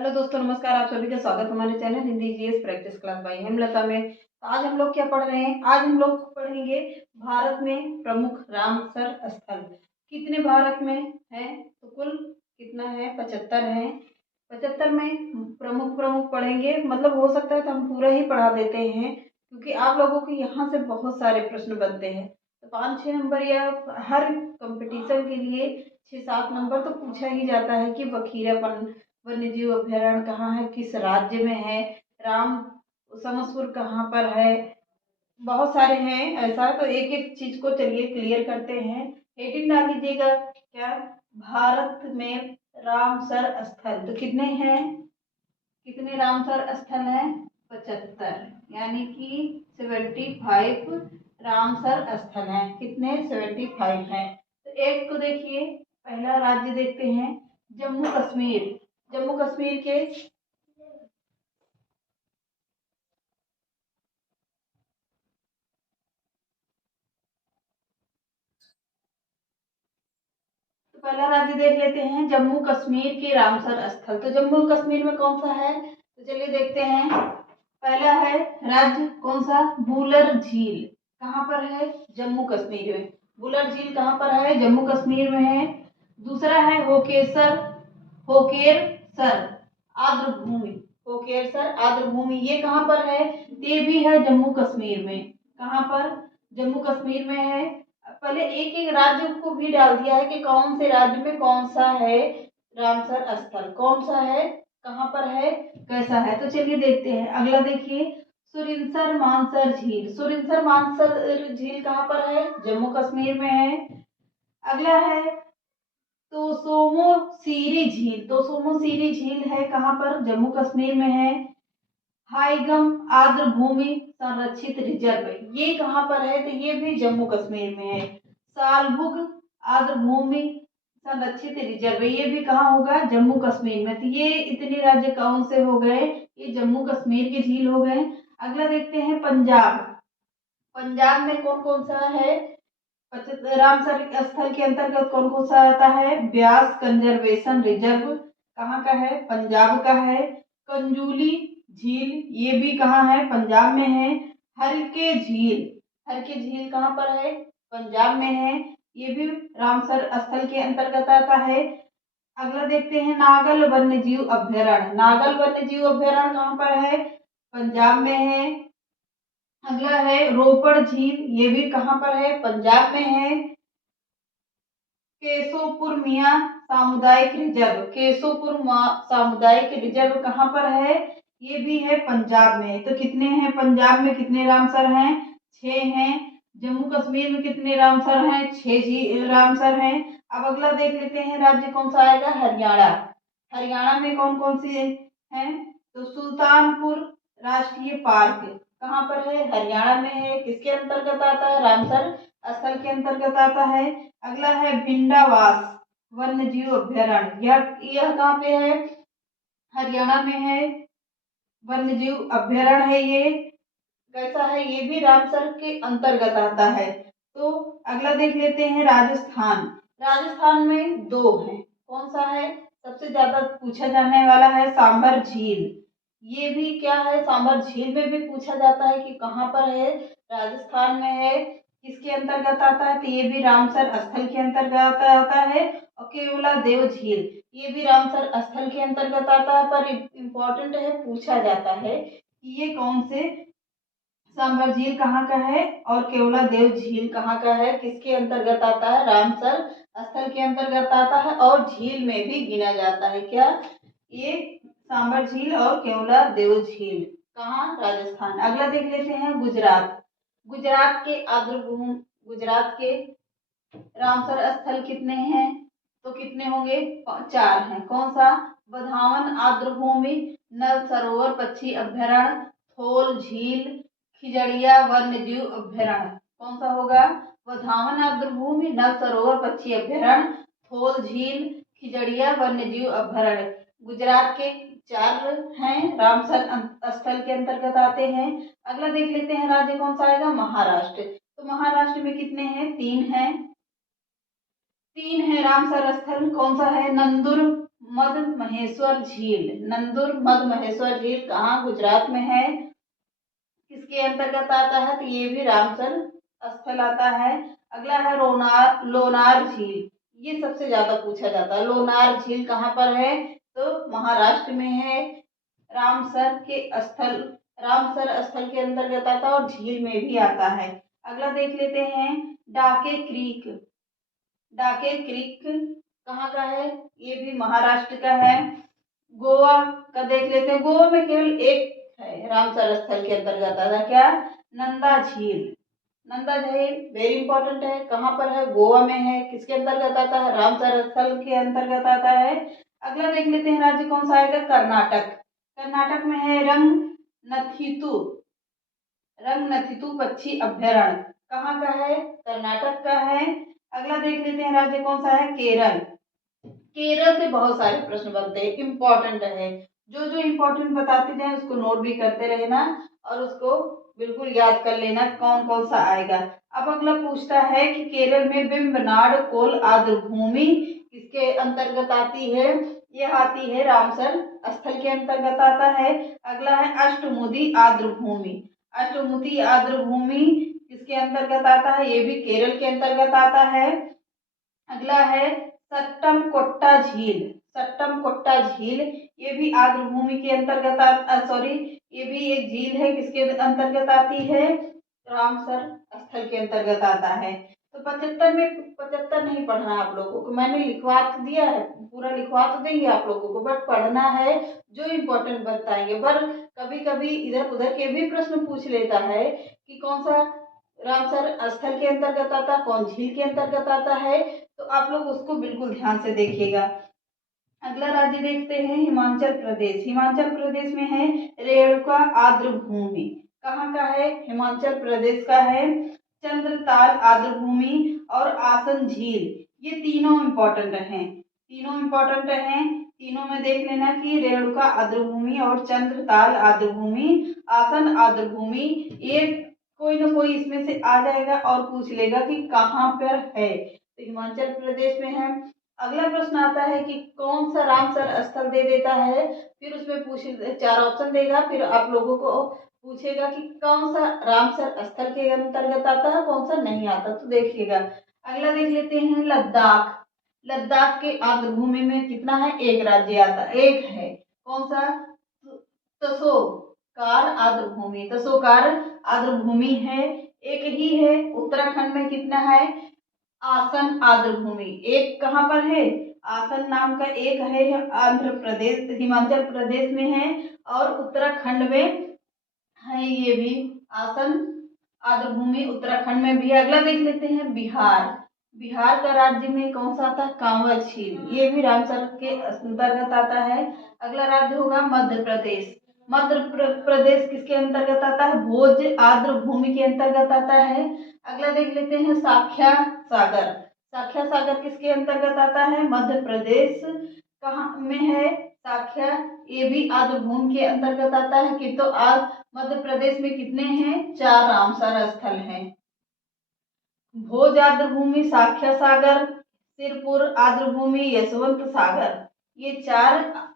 Hello दोस्तों, नमस्कार। आप सभी का स्वागत है हमारे channel Hindi GS practice class by Hemlata में। तो आज हम लोग क्या पढ़ रहे हैं? आज हम लोग पढ़ेंगे भारत में प्रमुख रामसर स्थल कितने भारत में है। तो कुल कितना है? 75 है। 75 में प्रमुख प्रमुख पढ़ेंगे, मतलब हो सकता है तो हम पूरा ही पढ़ा देते हैं, क्योंकि आप लोगों के यहाँ से बहुत सारे प्रश्न बनते हैं। तो 5-6 नंबर या हर कंपटीशन के लिए 6-7 नंबर तो पूछा ही जाता है कि बखीरापन वन्य जीव अभयारण्य कहाँ है, किस राज्य में है, राम समसपुर कहाँ पर है। बहुत सारे हैं ऐसा, तो एक एक चीज को चलिए क्लियर करते हैं। हेडिंग डाल लीजिएगा क्या? भारत में रामसर स्थल तो कितने हैं? कितने रामसर स्थल हैं? 75, यानी कि 75 रामसर स्थल हैं। कितने? 75 हैं। तो एक को देखिए, पहला राज्य देखते हैं, जम्मू कश्मीर। जम्मू कश्मीर के तो पहला राज्य देख लेते हैं, जम्मू कश्मीर के रामसर स्थल। तो जम्मू कश्मीर में कौन सा है? तो चलिए देखते हैं। पहला है राज्य कौन सा? बुलर झील। कहाँ पर है? जम्मू कश्मीर में। बुलर झील कहाँ पर है? जम्मू कश्मीर में है। दूसरा है होकेसर, होकेरसर आर्द्र भूमि। होकेरसर आर्द्र भूमि ये कहाँ पर है? ये भी है जम्मू कश्मीर में। कहाँ पर? जम्मू कश्मीर में है। पहले एक एक राज्य को भी डाल दिया है कि कौन से राज्य में कौन सा है रामसर स्थल, कौन सा है, कहाँ पर है, कैसा है। तो चलिए देखते हैं। अगला देखिए, सुरिनसर मानसर झील। सुरिनसर मानसर झील कहाँ पर है? जम्मू कश्मीर में है। अगला है तोसोमो सीरी झील। तोसोमो सीरी झील है कहाँ पर? जम्मू कश्मीर में है। हाईगम आर्द्र भूमि संरक्षित रिजर्व ये कहाँ पर है? तो ये भी जम्मू कश्मीर में है। सालबुग आर्द्र भूमि संरक्षित रिजर्व ये भी कहाँ होगा? जम्मू कश्मीर में। तो ये इतने राज्य कौन से हो गए? ये जम्मू कश्मीर के झील हो गए। अगला देखते हैं पंजाब। पंजाब में कौन कौन सा है? रामसर स्थल के अंतर्गत कौन कौन सा आता है? ब्यास कंजर्वेशन रिजर्व कहाँ का है? पंजाब का है। कंजूली झील ये भी कहाँ है? पंजाब में है। हरके झील, हरके झील कहाँ पर है? पंजाब में है। ये भी रामसर स्थल के अंतर्गत आता है। अगला देखते हैं नागल वन्य जीव अभ्यारण्य। नागल वन्य जीव अभ्यारण्य कहाँ पर है? पंजाब में है। अगला है रोपड़ झील, ये भी कहाँ पर है? पंजाब में है। केशोपुर मियां सामुदायिक रिजर्व, केशोपुर सामुदायिक रिजर्व कहाँ पर है? ये भी है पंजाब में। तो कितने हैं पंजाब में? कितने रामसर हैं? 6 हैं। जम्मू कश्मीर में कितने रामसर हैं? 6 रामसर हैं। अब अगला देख लेते हैं, राज्य कौन सा आएगा? हरियाणा। हरियाणा में कौन कौन से हैं? तो सुल्तानपुर राष्ट्रीय पार्क कहाँ पर है? हरियाणा में है। किसके अंतर्गत आता है? रामसर स्थल के अंतर्गत आता है। अगला है भिंडावास वन्य जीव अभ्यारण्य। यह कहाँ पे है? हरियाणा में है। वन्य जीव अभ्यारण्य है ये। कैसा है? ये भी रामसर के अंतर्गत आता है। तो अगला देख लेते हैं राजस्थान। राजस्थान में 2 है। कौन सा है? सबसे ज्यादा पूछा जाने वाला है सांभर झील। ये भी क्या है? सांभर झील में भी पूछा जाता है कि कहाँ पर है? राजस्थान में है। किसके अंतर्गत आता है? तो ये भी रामसर स्थल के अंतर्गत आता है। और केवला देव झील ये भी रामसर स्थल के अंतर्गत आता है, पर इम्पोर्टेंट है, पूछा जाता है कि ये कौन से सांभर झील कहाँ का है और केवला देव झील कहाँ का है, किसके अंतर्गत आता है? रामसर स्थल के अंतर्गत आता है और झील में भी गिना जाता है। क्या? ये सांभर झील और केवला देव झील कहाँ? राजस्थान। अगला देख लेते हैं गुजरात। गुजरात के आर्द्रभूमि, गुजरात के रामसर स्थल कितने हैं? तो कितने होंगे? 4 हैं। कौन सा? बधावन आर्द्रभूमि, नल सरोवर पक्षी अभ्यारण्य, थोल झील, खिजड़िया वन्य जीव अभ्यारण्य। कौन सा होगा? बधावन आर्द्रभूमि, नल सरोवर पक्षी अभ्यारण्य, थोल झील, खिजड़िया वन्य जीव अभ्यारण्य। गुजरात के 4 हैं, रामसर स्थल के अंतर्गत आते हैं। अगला देख लेते हैं, राज्य कौन सा आएगा? महाराष्ट्र। तो महाराष्ट्र में कितने हैं? 3 हैं। 3 है रामसर स्थल। कौन सा है? नंदुर मद महेश्वर झील, नंदुर मद महेश्वर झील कहाँ गुजरात में है, किसके अंतर्गत आता है, तो ये भी रामसर स्थल आता है। अगला है लोनार झील, ये सबसे ज्यादा पूछा जाता है। लोनार झील कहाँ पर है, तो महाराष्ट्र में है। रामसर के स्थल, रामसर स्थल के अंतर्गत आता है और झील में भी आता है। अगला देख लेते हैं डाके क्रीक, डाके क्रीक कहाँ का है, ये भी महाराष्ट्र का है। गोवा का देख लेते हैं, गोवा में केवल एक है रामसर स्थल के अंतर्गत आता है, क्या, नंदा झील। नंदा झील वेरी इंपॉर्टेंट है, कहाँ पर है, गोवा में है, किसके अंतर्गत आता है, रामसर स्थल के अंतर्गत आता है। अगला देख लेते हैं राज्य कौन सा आएगा, कर्नाटक। कर्नाटक में है रंगनथितु, रंगनथितु पक्षी अभ्यारण्य कहाँ का है, कर्नाटक का है। अगला देख लेते हैं राज्य कौन सा है, केरल। केरल से बहुत सारे प्रश्न बनते हैं, इंपॉर्टेंट है। जो जो इंपॉर्टेंट बताते जाए उसको नोट भी करते रहना और उसको बिल्कुल याद कर लेना कौन कौन सा आएगा। अब अगला पूछता है कि केरल में वेम्बनाड कोल आर्द्रभूमि किसके अंतर्गत आती है, यह आती है रामसर स्थल के अंतर्गत आता है। अगला है अष्टमुदी आर्द्रभूमि, अष्टमुदी आर्द्रभूमि किसके अंतर्गत आता है, ये भी केरल के अंतर्गत आता है। अगला है सट्टमकोट्टा झील, सट्टमकोट्टा झील ये भी आर्द्रभूमि के अंतर्गत सॉरी ये भी एक झील है, किसके अंतर्गत आती है, रामसर स्थल के अंतर्गत आता है। तो 75 में 75 नहीं पढ़ना आप लोगों को, मैंने लिखवा तो दिया है, पूरा लिखवा तो देंगे आप लोगों को, बट पढ़ना है जो इम्पोर्टेंट बताएंगे। पर कभी कभी इधर उधर के भी प्रश्न पूछ लेता है कि कौन सा रामसर स्थल के अंतर्गत आता है, कौन झील के अंतर्गत आता है, तो आप लोग उसको बिल्कुल ध्यान से देखिएगा। अगला राज्य देखते हैं हिमाचल प्रदेश, हिमाचल प्रदेश में है रेणुका आर्द्रभूमि, कहाँ का है, हिमाचल प्रदेश का है। चंद्रताल आर्द्रभूमि और आसन झील, ये तीनों इम्पोर्टेंट हैं, तीनों इम्पोर्टेंट हैं। तीनों में देख लेना कि रेणुका आर्द्रभूमि और चंद्रताल आर्द्रभूमि, आसन आर्द्रभूमि, ये कोई ना कोई इसमें से आ जाएगा और पूछ लेगा कि कहाँ पर है, तो हिमाचल प्रदेश में है। अगला प्रश्न आता है कि कौन सा रामसर स्थल दे देता है, फिर उसमें पूछ 4 ऑप्शन देगा, फिर आप लोगों को पूछेगा कि कौन सा रामसर स्थल के अंतर्गत आता है, कौन सा नहीं आता, तो देखिएगा। अगला देख लेते हैं लद्दाख, लद्दाख के आर्द्रभूमि में कितना है, एक राज्य आता, एक है, कौन सा, तसोकार आर्द्रभूमि, तसोकार आर्द्रभूमि है, एक ही है। उत्तराखंड में कितना है, आसन आर्द्रभूमि, एक कहाँ पर है, आसन नाम का एक है, आंध्र प्रदेश हिमाचल प्रदेश में है, और उत्तराखंड में है ये भी आसन आर्द्रभूमि, उत्तराखंड में भी। अगला देख लेते हैं बिहार, बिहार का राज्य में कौन सा आता है, कांवर झील, ये भी रामसर के अंतर्गत आता है। अगला राज्य होगा मध्य प्रदेश, मध्य प्रदेश किसके अंतर्गत आता है, भोज आर्द्रभूमि के अंतर्गत आता है। अगला देख लेते हैं साख्या सागर, साख्या सागर किसके अंतर्गत आता है, मध्य प्रदेश कहाँ में है साख्या, ये भी आर्द्रभूमि के अंतर्गत आता है। कि तो आज मध्य प्रदेश में कितने हैं, 4 रामसर स्थल हैं, भोज आर्द्रभूमि, साख्या सागर, सिरपुर आर्द्रभूमि, यशवंत सागर, ये 4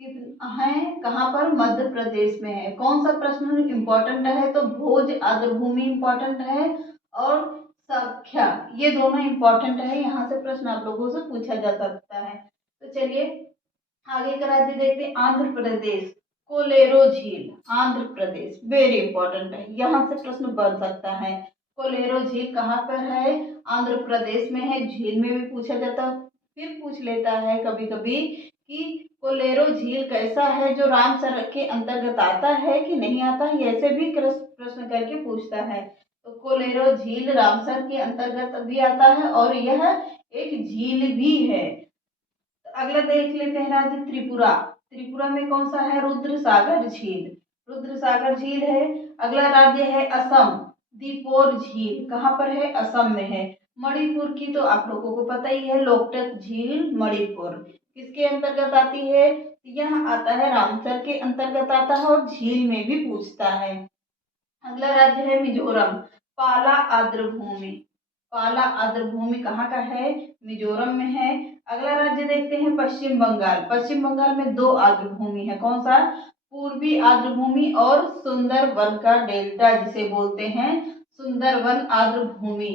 हैं कहाँ पर, मध्य प्रदेश में है। कौन सा प्रश्न इंपॉर्टेंट है, तो भोज आर्द्रभूमि इंपॉर्टेंट है और साख्या, ये दोनों इंपॉर्टेंट है, यहाँ से प्रश्न आप लोगों से पूछा जा सकता है। तो चलिए आगे का राज्य देखते हैं आंध्र प्रदेश, कोलेरो झील, आंध्र प्रदेश वेरी इंपॉर्टेंट है, यहाँ से प्रश्न बन सकता है। कोलेरो झील कहाँ पर है, आंध्र प्रदेश में है, झील में भी पूछा जाता, फिर पूछ लेता है कभी कभी कि कोलेरो झील कैसा है, जो रामसर के अंतर्गत आता है कि नहीं आता है, ऐसे भी प्रश्न करके पूछता है। तो कोलेरो झील रामसर के अंतर्गत भी आता है और यह एक झील भी है। अगला देख लेते हैं राज्य त्रिपुरा, त्रिपुरा में कौन सा है, रुद्र सागर झील, रुद्र सागर झील है। अगला राज्य है असम, दीपोर झील कहाँ पर है, असम में है। मणिपुर की तो आप लोगों को पता ही है, लोकटक झील मणिपुर किसके अंतर्गत आती है, यह आता है रामसर के अंतर्गत आता है और झील में भी पूछता है। अगला राज्य है मिजोरम, पाला आर्द्रभूमि, पाला आर्द्र भूमि कहाँ का है? मिजोरम में है। अगला राज्य देखते हैं पश्चिम बंगाल। पश्चिम बंगाल में दो आर्द्र भूमि है, कौन सा? पूर्वी आर्द्र भूमि और सुंदरवन का डेल्टा जिसे बोलते हैं सुंदरवन आर्द्र भूमि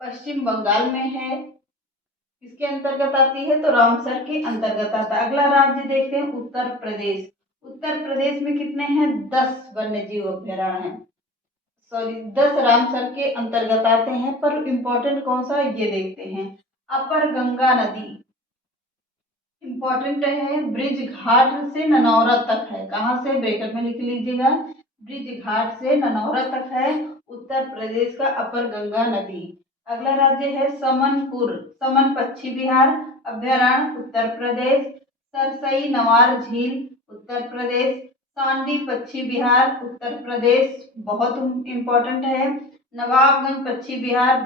पश्चिम बंगाल में है। किसके अंतर्गत आती है? तो रामसर के अंतर्गत आता है। अगला राज्य देखते हैं उत्तर प्रदेश। उत्तर प्रदेश में कितने हैं? 10 वन्य जीव अभ्यारण्य हैं, सॉरी 10 रामसर के अंतर्गत आते हैं। पर इम्पोर्टेंट कौन सा ये देखते हैं। अपर गंगा नदी इम्पोर्टेंट है, ब्रिज घाट से ननौरा तक है। कहाँ से? ब्रैकेट में लिख लीजिएगा, ब्रिज घाट से ननौरा तक है उत्तर प्रदेश का अपर गंगा नदी। अगला राज्य है समनपुर। समन पश्चिम बिहार अभ्यारण्य उत्तर प्रदेश। सरसई नवार झील उत्तर प्रदेश। सांडी पश्चिम बिहार उत्तर प्रदेश, बहुत इम्पोर्टेंट है। नवाबगंज पश्चिम बिहार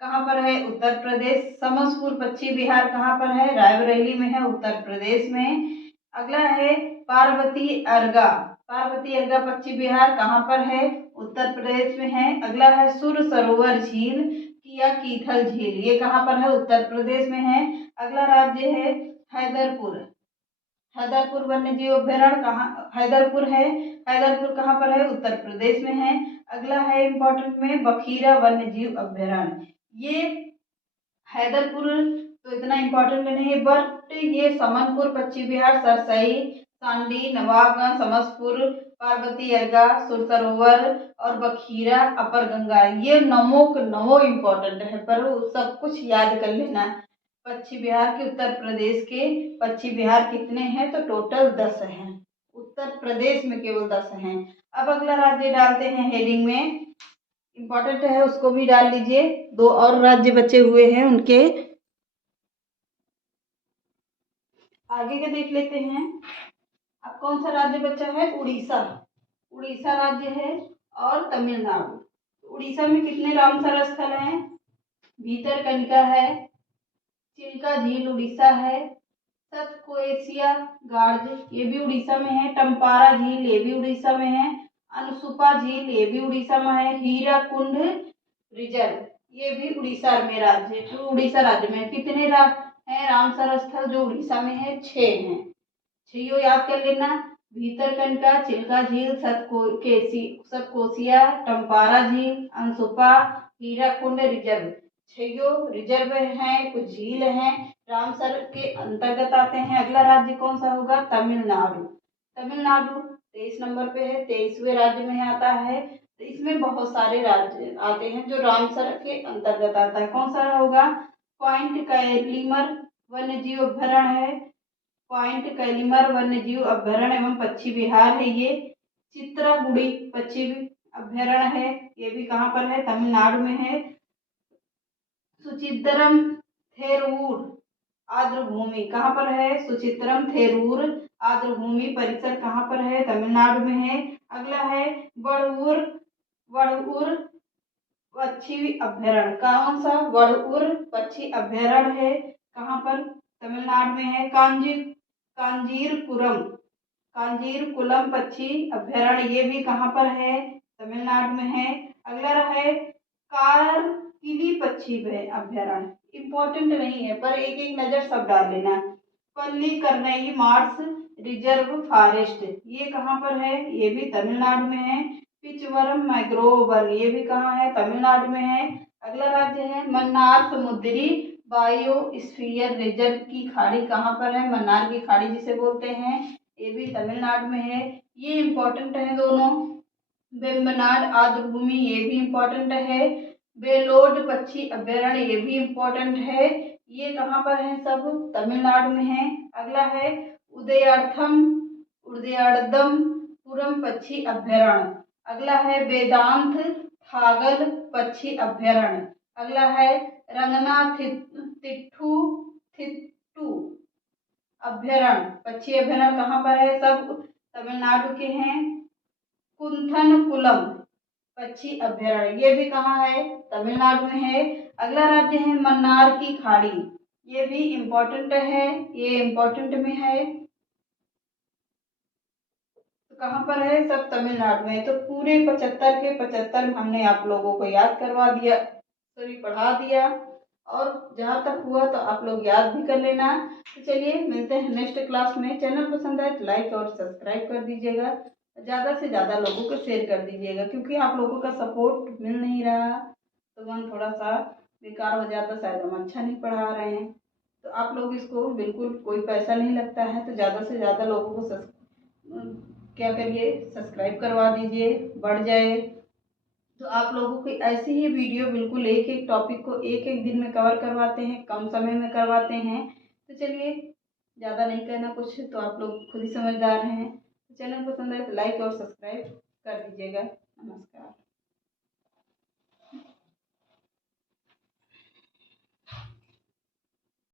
कहाँ पर है? उत्तर प्रदेश। समसपुर पश्चिम बिहार कहाँ पर है? रायबरेली में है, उत्तर प्रदेश में। अगला है पार्वती अर्गा। पार्वती अर्गा पश्चिम बिहार कहाँ पर है? उत्तर प्रदेश में है। अगला है सुर सरोवर झील किया कीथल झील, ये कहाँ पर है? उत्तर प्रदेश में है। अगला राज्य है हैदरपुर। हैदरपुर वन्य जीव अभ्यारण्य कहाँ? हैदरपुर है। हैदरपुर कहाँ पर है? उत्तर प्रदेश में है। अगला है इम्पोर्टेंट में बखीरा वन्य जीव अभ्यारण्य। ये हैदरपुर तो इतना इम्पोर्टेंट नहीं है, बट ये समनपुर पश्चिम बिहार, सरसई, सांडी, नवाबगंज, समसपुर, पार्वती अर्गा, सुरसरोवर और बखीरा अपर गंगा, ये नमो के नमो इम्पोर्टेंट है, पर सब कुछ याद कर लेना। पश्चिम बिहार के, उत्तर प्रदेश के पश्चिम बिहार कितने हैं? तो टोटल 10 हैं, उत्तर प्रदेश में केवल 10 हैं। अब अगला राज्य डालते हैं हेडिंग में, इम्पोर्टेंट है उसको भी डाल लीजिए। दो और राज्य बचे हुए हैं उनके आगे के देख लेते हैं। अब कौन सा राज्य बचा है? उड़ीसा। उड़ीसा राज्य है और तमिलनाडु। उड़ीसा में कितने रामसर स्थल हैं? भीतरकनिका है, चिल्का झील उड़ीसा है, सतकोएशिया गार्ज ये भी उड़ीसा में है, टम्पारा झील ये भी उड़ीसा में है, अनसुपा झील ये भी उड़ीसा में है, हीराकुंड रिजर्व ये भी उड़ीसा में राज्य, तो उड़ीसा राज्य में कितने हैं रामसर स्थल जो उड़ीसा में है? 6 हैं। 6 याद कर लेना, भीतरकनिका, चिल्का झील, सतकोसिया, टम्पारा झील, अनसुपा, हीराकुंड रिजर्व। 6 रिजर्व हैं, कुछ झील हैं, रामसर के अंतर्गत आते हैं। अगला राज्य कौन सा होगा? तमिलनाडु। तमिलनाडु 23 नंबर पे है, 23वें राज्य में आता है। तो इसमें बहुत सारे राज्य आते हैं जो रामसर के अंतर्गत आता है। कौन सा होगा? पॉइंट कैलिमर वन्य जीव अभ्यारण्य है, पॉइंट कैलिमर वन्य जीव अभ्यारण्य एवं पश्चिम बिहार है ये। चित्रागुड़ी पश्चिम अभ्यारण्य है, ये भी कहाँ पर है? तमिलनाडु में है। सुचित्रम थेरूर आर्द्र भूमि कहाँ पर है? सुचित्रम थेरूर आर्द्र भूमि परिसर कहाँ पर है? तमिलनाडु में है। अगला है वड़उर। वड़उर पक्षी अभ्यारण्य, कौन सा? वड़उर पक्षी अभ्यारण्य है, कहाँ पर? तमिलनाडु में है। कांजीरपुरम कांजीरकुलम पक्षी अभ्यारण्य ये भी कहाँ पर है? तमिलनाडु में है। अगला है कारकिली पक्षी अभ्यारण्य, इम्पोर्टेंट नहीं है पर एक एक नजर सब डाल लेना। पल्लीकरनई मार्स रिजर्व फॉरेस्ट ये कहाँ पर है? ये भी तमिलनाडु में है। पिचवरम मैग्रोव वन ये भी कहाँ है? तमिलनाडु में है। अगला राज्य है मन्नार समुद्री बायोस्फीयर रिजर्व की खाड़ी कहाँ पर है? मन्नार की खाड़ी जिसे बोलते हैं, ये भी तमिलनाडु में है। ये इम्पोर्टेंट है दोनों। वेम्बनाड आर्द्र भूमि ये भी इम्पोर्टेंट है। बेलोड पक्षी अभ्यारण्य ये भी इम्पोर्टेंट है। ये कहाँ पर है? सब तमिलनाडु में है। अगला है उदयार्थम उदयार्दमपुरम पक्षी अभ्यारण्य। अगला है वेदांत थागल पक्षी अभ्यारण्य। अगला है रंगनाथिट्टू थिट्टू अभ्यारण्य पक्षी अभ्यारण्य कहाँ पर है? सब तमिलनाडु के हैं। कुंथनकुलम पक्षी अभ्यारण्य ये भी कहाँ है? तमिलनाडु में है। अगला राज्य है मन्नार की खाड़ी, ये भी इम्पोर्टेंट है, ये इम्पोर्टेंट में है, तो कहाँ पर है? सब तमिलनाडु में। तो पूरे 75 के 75 हमने आप लोगों को याद करवा दिया। सॉरी पढ़ा दिया, और जहाँ तक हुआ तो आप लोग याद भी कर लेना। तो चलिए मिलते हैं नेक्स्ट क्लास में। चैनल पसंद आए तो लाइक और सब्सक्राइब कर दीजिएगा, ज़्यादा से ज़्यादा लोगों को शेयर कर दीजिएगा, क्योंकि आप लोगों का सपोर्ट मिल नहीं रहा तो मन थोड़ा सा बेकार हो जाता, शायद हम अच्छा नहीं पढ़ा रहे हैं। तो आप लोग इसको, बिल्कुल कोई पैसा नहीं लगता है, तो ज़्यादा से ज़्यादा लोगों को क्या करिए, सब्सक्राइब करवा दीजिए, बढ़ जाए। तो आप लोगों की ऐसी ही वीडियो बिल्कुल एक एक टॉपिक को एक एक दिन में कवर करवाते हैं, कम समय में करवाते हैं। तो चलिए ज़्यादा नहीं कहना कुछ, तो आप लोग खुद ही समझदार हैं। तो चैनल पसंद आए तो लाइक और सब्सक्राइब कर दीजिएगा।